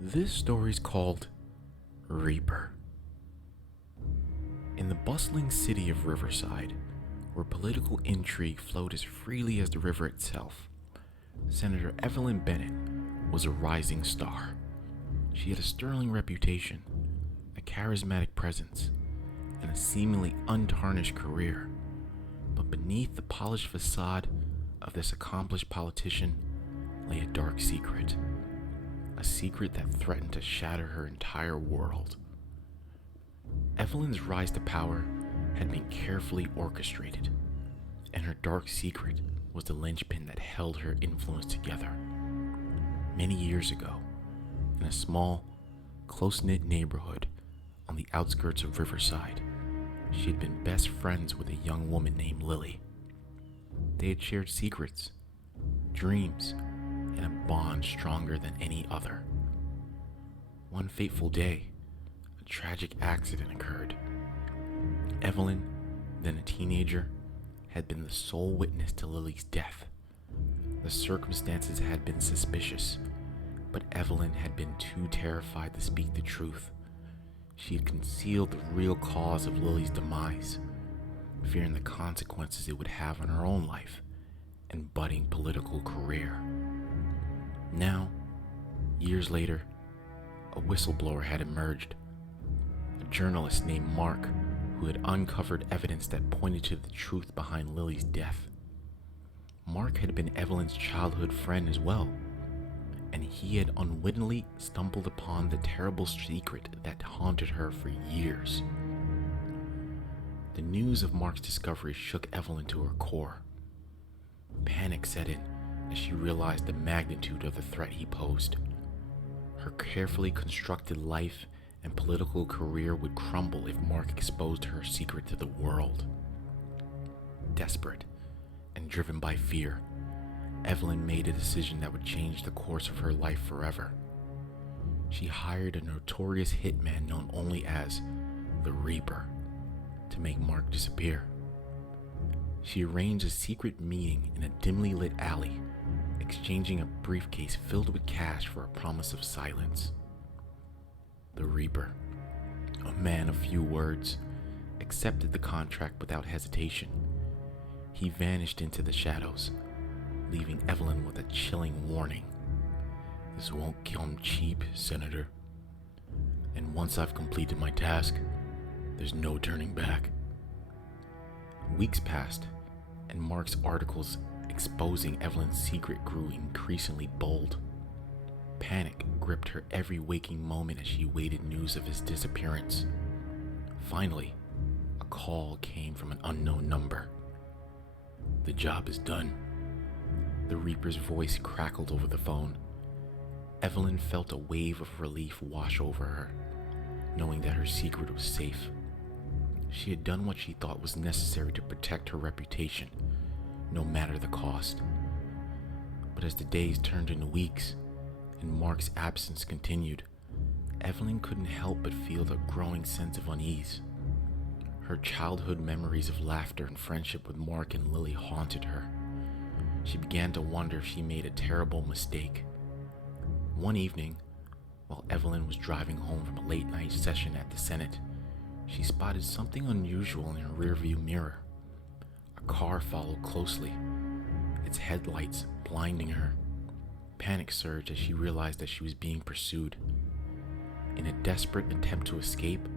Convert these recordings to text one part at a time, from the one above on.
This story is called Reaper. In the bustling city of Riverside, where political intrigue flowed as freely as the river itself, Senator Evelyn Bennett was a rising star. She had a sterling reputation, a charismatic presence, and a seemingly untarnished career. But beneath the polished facade of this accomplished politician lay a dark secret. A secret that threatened to shatter her entire world. Evelyn's rise to power had been carefully orchestrated, and her dark secret was the linchpin that held her influence together. Many years ago, in a small, close-knit neighborhood on the outskirts of Riverside, she had been best friends with a young woman named Lily. They had shared secrets, dreams, and a bond stronger than any other. One fateful day, a tragic accident occurred. Evelyn, then a teenager, had been the sole witness to Lily's death. The circumstances had been suspicious, but Evelyn had been too terrified to speak the truth. She had concealed the real cause of Lily's demise, fearing the consequences it would have on her own life and budding political career. Now, years later, a whistleblower had emerged. A journalist named Mark, who had uncovered evidence that pointed to the truth behind Lily's death. Mark had been Evelyn's childhood friend as well, and he had unwittingly stumbled upon the terrible secret that haunted her for years. The news of Mark's discovery shook Evelyn to her core. Panic set in as she realized the magnitude of the threat he posed. Her carefully constructed life and political career would crumble if Mark exposed her secret to the world. Desperate and driven by fear, Evelyn made a decision that would change the course of her life forever. She hired a notorious hitman known only as the Reaper to make Mark disappear. She arranged a secret meeting in a dimly lit alley, exchanging a briefcase filled with cash for a promise of silence. The Reaper, a man of few words, accepted the contract without hesitation. He vanished into the shadows, leaving Evelyn with a chilling warning. "This won't come cheap, Senator. And once I've completed my task, there's no turning back." Weeks passed, and Mark's articles exposing Evelyn's secret grew increasingly bold. Panic gripped her every waking moment as she awaited news of his disappearance. Finally, a call came from an unknown number. "The job is done." The Reaper's voice crackled over the phone. Evelyn felt a wave of relief wash over her, knowing that her secret was safe. She had done what she thought was necessary to protect her reputation, no matter the cost. But as the days turned into weeks, and Mark's absence continued, Evelyn couldn't help but feel a growing sense of unease. Her childhood memories of laughter and friendship with Mark and Lily haunted her. She began to wonder if she made a terrible mistake. One evening, while Evelyn was driving home from a late-night session at the Senate, she spotted something unusual in her rearview mirror. A car followed closely, its headlights blinding her. Panic surged as she realized that she was being pursued. In a desperate attempt to escape,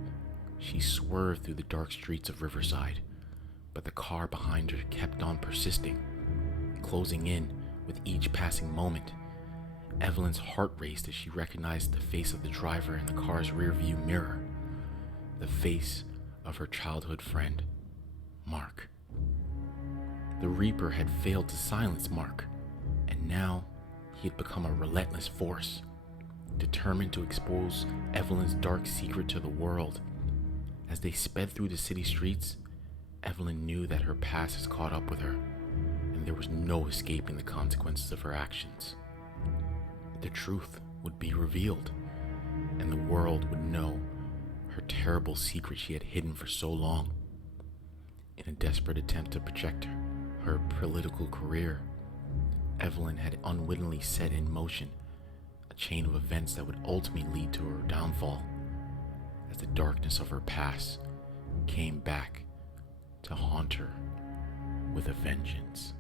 she swerved through the dark streets of Riverside, but the car behind her kept on persisting, closing in with each passing moment. Evelyn's heart raced as she recognized the face of the driver in the car's rearview mirror, the face of her childhood friend, Mark. The Reaper had failed to silence Mark, and now he had become a relentless force, determined to expose Evelyn's dark secret to the world. As they sped through the city streets, Evelyn knew that her past had caught up with her, and there was no escaping the consequences of her actions. The truth would be revealed, and the world would know her terrible secret she had hidden for so long. In a desperate attempt to protect her political career, Evelyn had unwittingly set in motion a chain of events that would ultimately lead to her downfall, as the darkness of her past came back to haunt her with a vengeance.